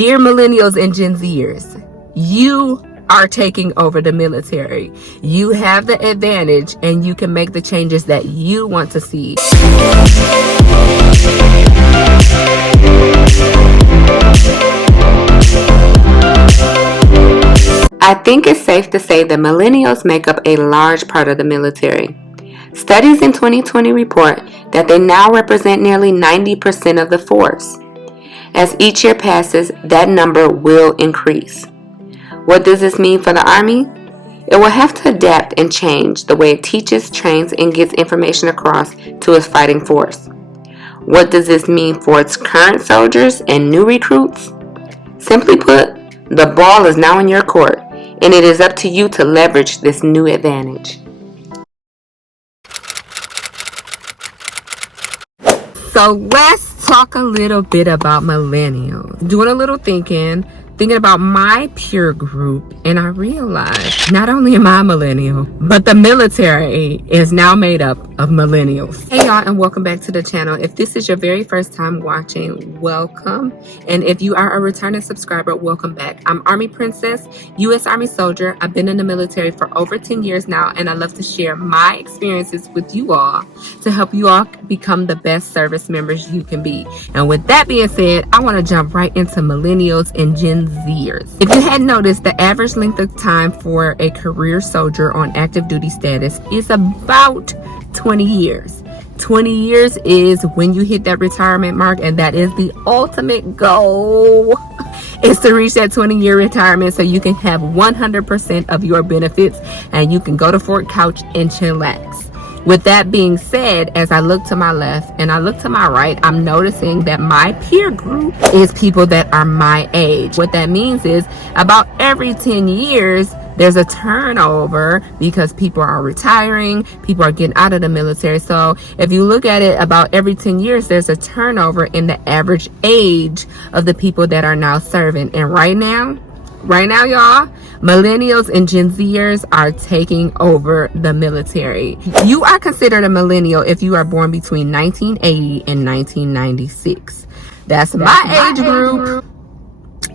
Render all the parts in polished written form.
Dear millennials and Gen Zers, you are taking over the military. You have the advantage and you can make the changes that you want to see. I think it's safe to say that millennials make up a large part of the military. Studies in 2020 report that they now represent nearly 90% of the force. As each year passes, that number will increase. What does this mean for the Army? It will have to adapt and change the way it teaches, trains, and gets information across to its fighting force. What does this mean for its current soldiers and new recruits? Simply put, the ball is now in your court, and it is up to you to leverage this new advantage. So let's talk a little bit about millennials. Doing a little thinking about my peer group, and I realized not only am I a millennial, but the military is now made up of millennials. Hey y'all, and welcome back to the channel. If this is your very first time watching, welcome. And if you are a returning subscriber, welcome back. I'm Army Princess, U.S. Army soldier. I've been in the military for over 10 years now, and I love to share my experiences with you all to help you all become the best service members you can be. And with that being said, I want to jump right into millennials and Gen Zers. If you hadn't noticed, the average length of time for a career soldier on active duty status is about 20 years. 20 years is when you hit that retirement mark, and that is the ultimate goal, is to reach that 20-year retirement so you can have 100% of your benefits and you can go to Fort Couch and chillax. With that being said, as I look to my left and I look to my right, I'm noticing that my peer group is people that are my age. What that means is about every 10 years, there's a turnover because people are retiring, people are getting out of the military. So if you look at it, about every 10 years, there's a turnover in the average age of the people that are now serving. And right now, y'all, millennials and Gen Zers are taking over the military. You are considered a millennial if you are born between 1980 and 1996. That's my age group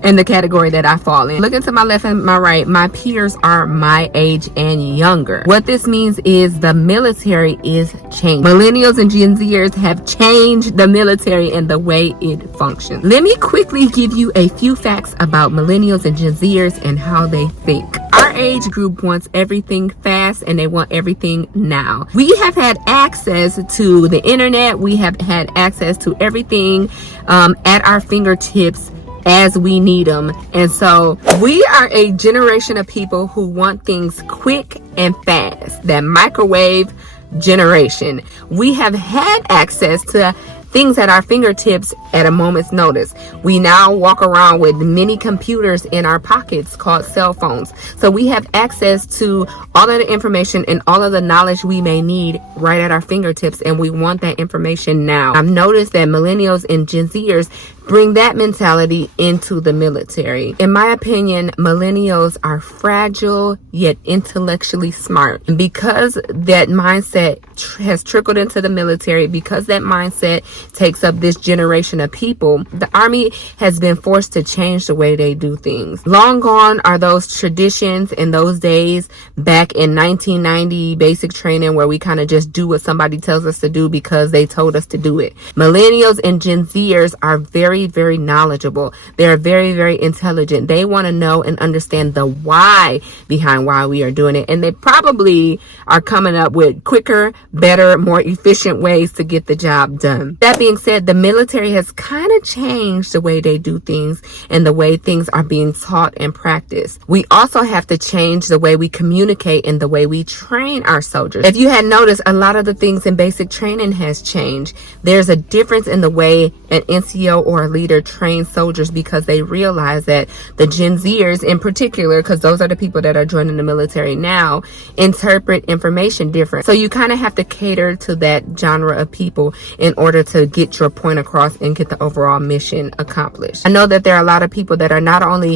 in the category that I fall in. Looking to my left and my right, my peers are my age and younger. What this means is the military is changing. Millennials and Gen Zers have changed the military and the way it functions. Let me quickly give you a few facts about millennials and Gen Zers and how they think. Our age group wants everything fast and they want everything now. We have had access to the internet. We have had access to everything at our fingertips as we need them. And so we are a generation of people who want things quick and fast. That microwave generation. We have had access to things at our fingertips at a moment's notice. We now walk around with mini computers in our pockets called cell phones. So we have access to all of the information and all of the knowledge we may need right at our fingertips, and we want that information now. I've noticed that millennials and Gen Zers bring that mentality into the military. In my opinion, millennials are fragile yet intellectually smart. And because that mindset has trickled into the military, because that mindset takes up this generation of people, the Army has been forced to change the way they do things. Long gone are those traditions in those days back in 1990 basic training where we kind of just do what somebody tells us to do because they told us to do it. Millennials and Gen Zers are very knowledgeable. They're very intelligent. They want to know and understand the why behind why we are doing it. And they probably are coming up with quicker, better, more efficient ways to get the job done. That being said, the military has kind of changed the way they do things and the way things are being taught and practiced. We also have to change the way we communicate and the way we train our soldiers. If you had noticed, a lot of the things in basic training has changed. There's a difference in the way an NCO or a leader trains soldiers because they realize that the Gen Zers in particular, because those are the people that are joining the military now, interpret information different. So you kind of have to cater to that genre of people in order to get your point across and get the overall mission accomplished. I know that there are a lot of people that are not only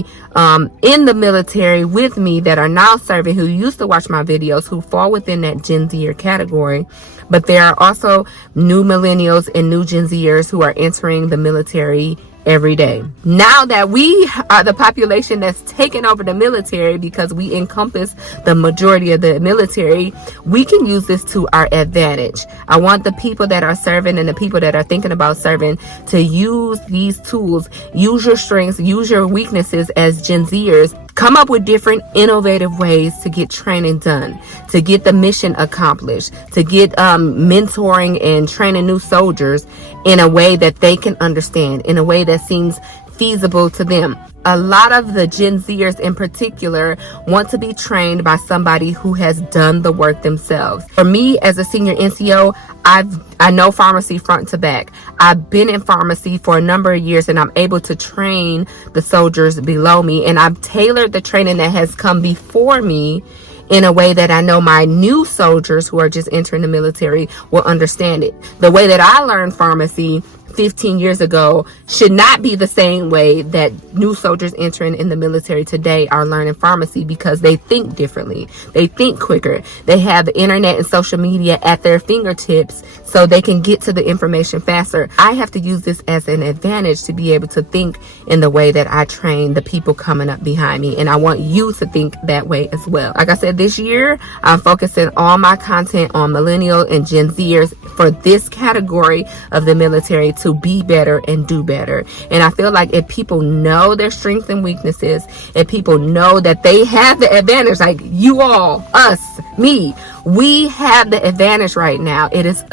in the military with me that are now serving, who used to watch my videos, who fall within that Gen Zer category, but there are also new millennials and new Gen Zers who are entering the military every day. Now that we are the population that's taken over the military, because we encompass the majority of the military, we can use this to our advantage. I want the people that are serving and the people that are thinking about serving to use these tools, use your strengths, use your weaknesses as Gen Zers. Come up with different innovative ways to get training done, to get the mission accomplished, to get mentoring and training new soldiers in a way that they can understand, in a way that seems feasible to them. A lot of the Gen Zers in particular want to be trained by somebody who has done the work themselves. For me, as a senior NCO, I know pharmacy front to back. I've been in pharmacy for a number of years, and I'm able to train the soldiers below me, and I've tailored the training that has come before me in a way that I know my new soldiers who are just entering the military will understand it. The way that I learned pharmacy 15 years ago should not be the same way that new soldiers entering in the military today are learning pharmacy, because they think differently. They think quicker. They have the internet and social media at their fingertips, so they can get to the information faster. I have to use this as an advantage to be able to think in the way that I train the people coming up behind me. And I want you to think that way as well. Like I said, this year, I'm focusing all my content on millennial and Gen Zers for this category of the military to be better and do better. And I feel like if people know their strengths and weaknesses, if people know that they have the advantage, like you all, us, me, we have the advantage right now. It is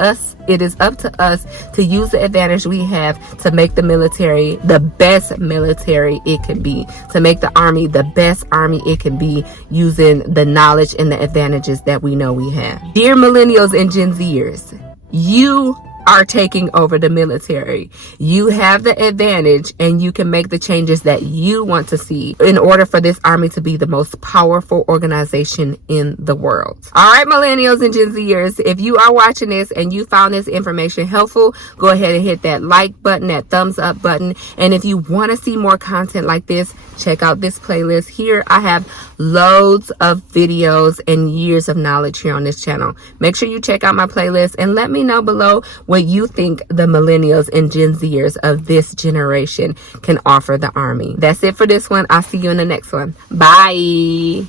up to us to use the advantage we have to make the military the best military it can be, to make the Army the best Army it can be, using the knowledge and the advantages that we know we have. Dear millennials and Gen Zers, you are taking over the military. You have the advantage, and you can make the changes that you want to see in order for this Army to be the most powerful organization in the world. All right, millennials and Gen Zers, if you are watching this and you found this information helpful, go ahead and hit that like button, that thumbs up button. And if you want to see more content like this, check out this playlist here. I have loads of videos and years of knowledge here on this channel. Make sure you check out my playlist and let me know below what you think the millennials and Gen Zers of this generation can offer the Army. That's it for this one. I'll see you in the next one. Bye.